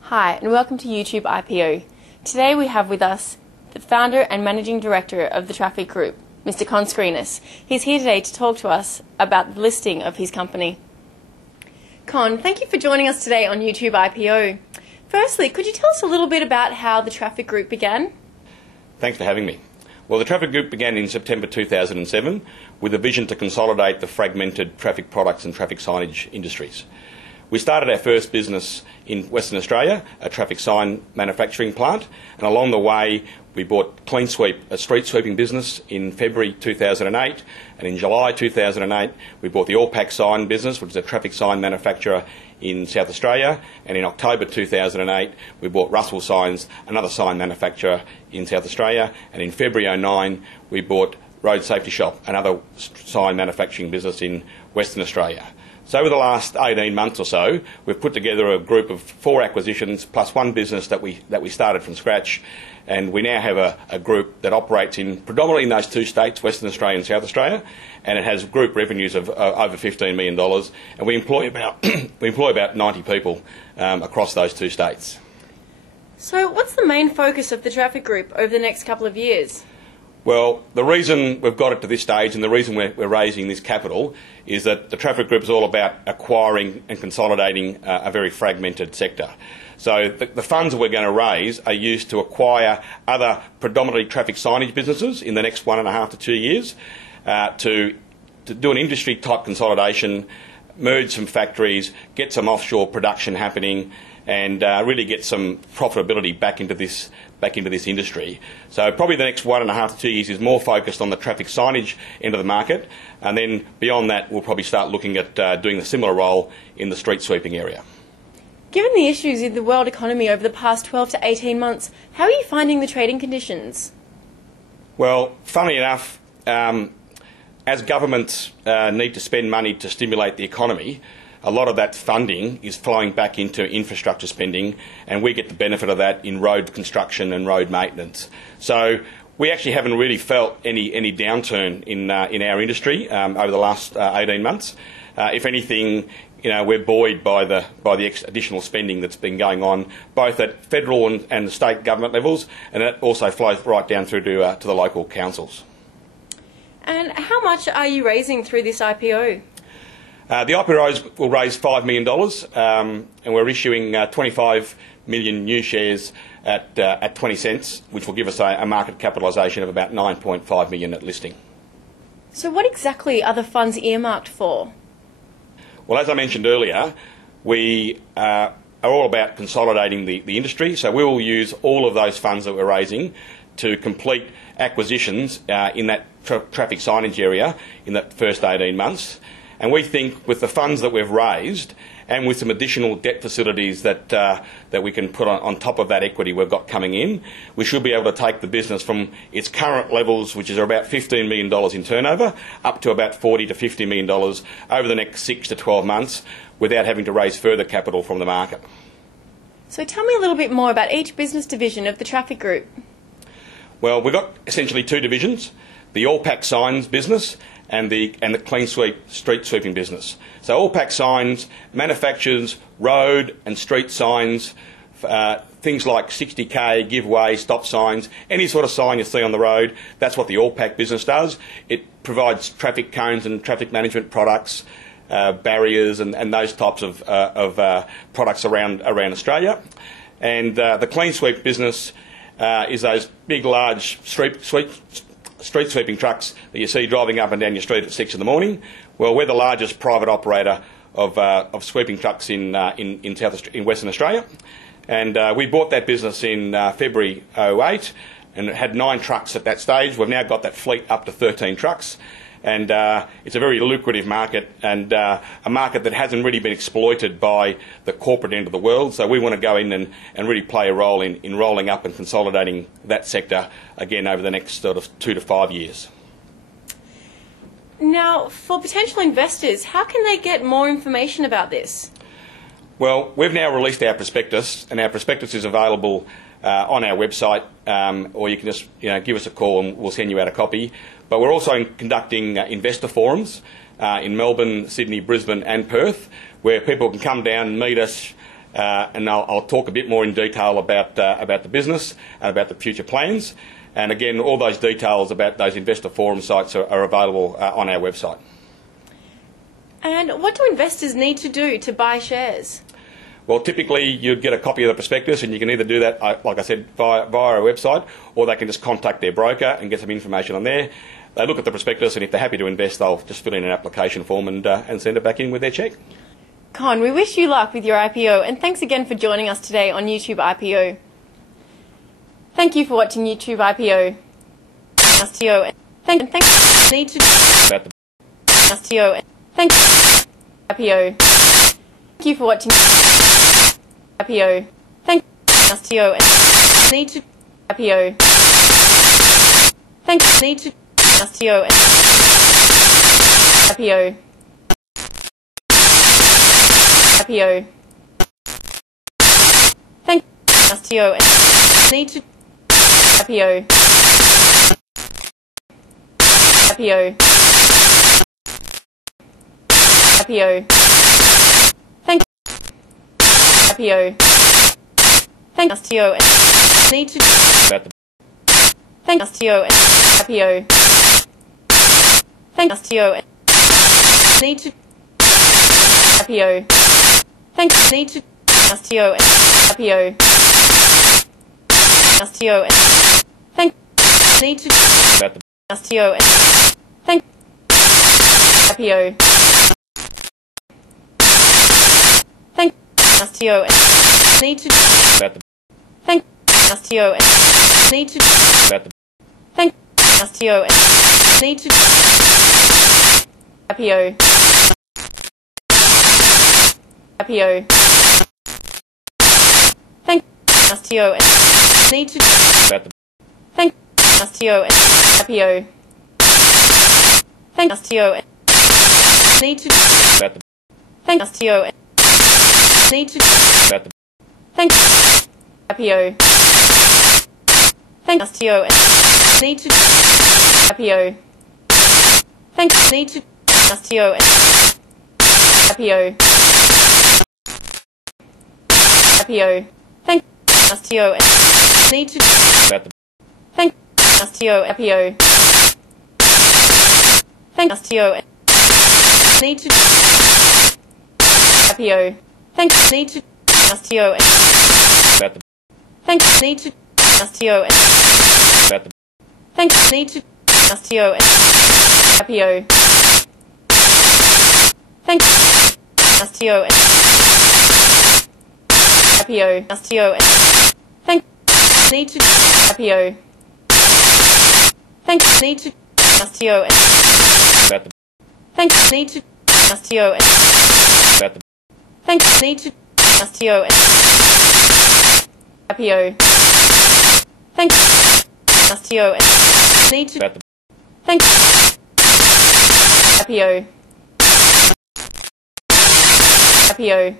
Hi, and welcome to YouTube IPO. Today we have with us the founder and managing director of the Traffic Group, Mr. Scrinis. He's here today to talk to us about the listing of his company. Con, thank you for joining us today on YouTube IPO. Firstly, could you tell us a little bit about how the Traffic Group began? Thanks for having me. Well, the Traffic Group began in September 2007 with a vision to consolidate the fragmented traffic products and traffic signage industries. We started our first business in Western Australia, a traffic sign manufacturing plant, and along the way we bought Clean Sweep, a street sweeping business, in February 2008, and in July 2008 we bought the All-Pack Sign business, which is a traffic sign manufacturer in South Australia, and in October 2008 we bought Russell Signs, another sign manufacturer in South Australia, and in February 2009 we bought Road Safety Shop, another sign manufacturing business in Western Australia. So over the last 18 months or so, we've put together a group of 4 acquisitions plus one business that we started from scratch, and we now have a group that operates predominantly in those 2 states, Western Australia and South Australia, and it has group revenues of over $15 million, and we employ about 90 people across those 2 states. So what's the main focus of the Traffic Group over the next couple of years? Well, the reason we've got it to this stage and the reason we're raising this capital is that the Traffic Group is all about acquiring and consolidating a very fragmented sector. So the funds that we're going to raise are used to acquire other predominantly traffic signage businesses in the next 1.5 to 2 years, to do an industry type consolidation, merge some factories, get some offshore production happening, and really get some profitability back into this industry. So probably the next 1.5 to 2 years is more focused on the traffic signage end of the market, and then beyond that we'll probably start looking at doing a similar role in the street sweeping area. Given the issues in the world economy over the past 12 to 18 months, how are you finding the trading conditions? Well, funnily enough, as governments need to spend money to stimulate the economy, a lot of that funding is flowing back into infrastructure spending, and we get the benefit of that in road construction and road maintenance. So we actually haven't really felt any downturn in our industry over the last 18 months. If anything, we're buoyed by the additional spending that's been going on both at federal and the state government levels, and that also flows right down through to the local councils. And how much are you raising through this IPO? The IPO will raise $5 million, and we're issuing 25 million new shares at 20 cents, which will give us a market capitalisation of about 9.5 million at listing. So what exactly are the funds earmarked for? Well, as I mentioned earlier, we are all about consolidating the industry, so we will use all of those funds that we're raising to complete acquisitions in that traffic signage area in that first 18 months. And we think with the funds that we've raised and with some additional debt facilities that we can put on top of that equity we've got coming in, we should be able to take the business from its current levels, which is about $15 million in turnover, up to about $40 to $50 million over the next 6 to 12 months without having to raise further capital from the market. So tell me a little bit more about each business division of the Traffic Group. Well, we've got essentially 2 divisions, the All-Pack Signs business and the Clean Sweep street sweeping business. So All-Pack Signs manufactures road and street signs, things like 60k, give way, stop signs, any sort of sign you see on the road. That's what the All-Pack business does. It provides traffic cones and traffic management products, barriers and those types of products around Australia. And the Clean Sweep business is those big, large street sweeping trucks that you see driving up and down your street at 6 in the morning. Well, we're the largest private operator of sweeping trucks in Western Australia, and we bought that business in February 2008, and it had 9 trucks at that stage. We've now got that fleet up to 13 trucks, and it's a very lucrative market, and a market that hasn't really been exploited by the corporate end of the world. So we want to go in and really play a role in rolling up and consolidating that sector again over the next sort of 2 to 5 years. Now, for potential investors, how can they get more information about this? Well, we've now released our prospectus, and our prospectus is available on our website, or you can just give us a call and we'll send you out a copy. But we're also conducting investor forums in Melbourne, Sydney, Brisbane and Perth, where people can come down and meet us, and I'll talk a bit more in detail about the business and about the future plans. And again, all those details about those investor forum sites are available on our website. And what do investors need to do to buy shares? Well, typically you'd get a copy of the prospectus, and you can either do that, like I said, via our website, or they can just contact their broker and get some information on there. They look at the prospectus, and if they're happy to invest, they'll just fill in an application form and send it back in with their cheque. Con, we wish you luck with your IPO, and thanks again for joining us today on YouTube IPO. Thank you for watching YouTube IPO. Thank need to About the Thank IPO. Thank you for watching IPO. Thank need to IPO. Thank need to IPO. IPO. Thank need to IPO. IPO. IPO. Thank IPO. Thank need to About the thank IPO. Thank need to IPO. Thank need to IPO. Thank need to About the Thank IPO. Thank need to About the thank need to About the thank need to IPO. IPO. Thank need to About the thank IPO. Thank need to About the thank need to About the thank IPO. Thank need to IPO. Thank need to IPO. IPO. Thank need to About the thank IPO. Thank need to IPO. Thank need to About the thank need to About the thank need to IPO. Thank IPO. Thank need to IPO. Thank need to About the thank need to About the thank need to IPO. Thank need to About the thank IPO. IPO.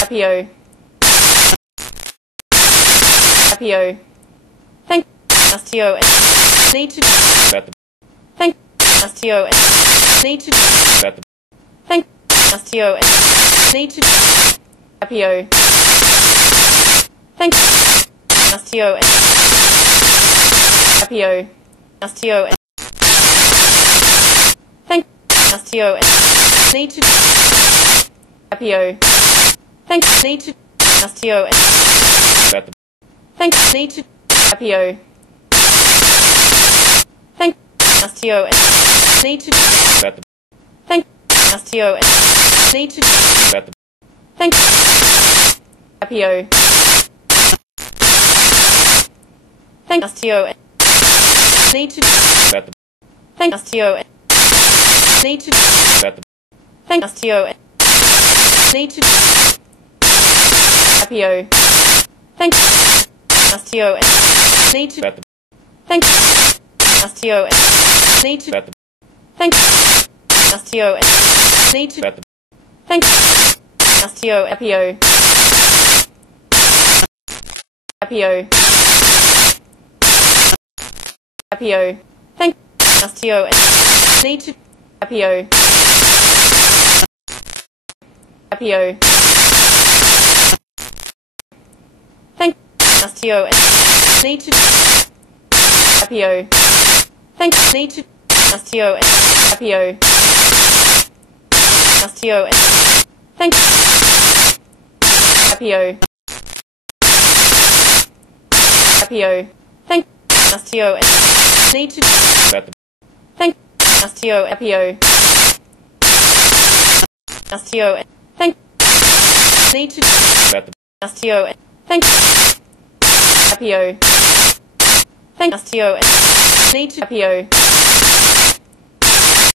IPO. IPO. Thank need to About the thank need to About the thank need to IPO. Thank IPO. Thank need to IPO. Thank need to About the thank need to IPO. Thank need to About the thank need to About the thank IPO. Thank need to About the thank need to About the thank need to IPO. Thank need to About the thank need to About the thank need to About the thank IPO. IPO. IPO. Thank need to IPO. IPO. Thank STO need to IPO. Thank need to STO IPO. STO thank IPO. IPO. Thank STO need to thank STO IPO. STO thank need to STO thank IPO. Thank STO need to IPO.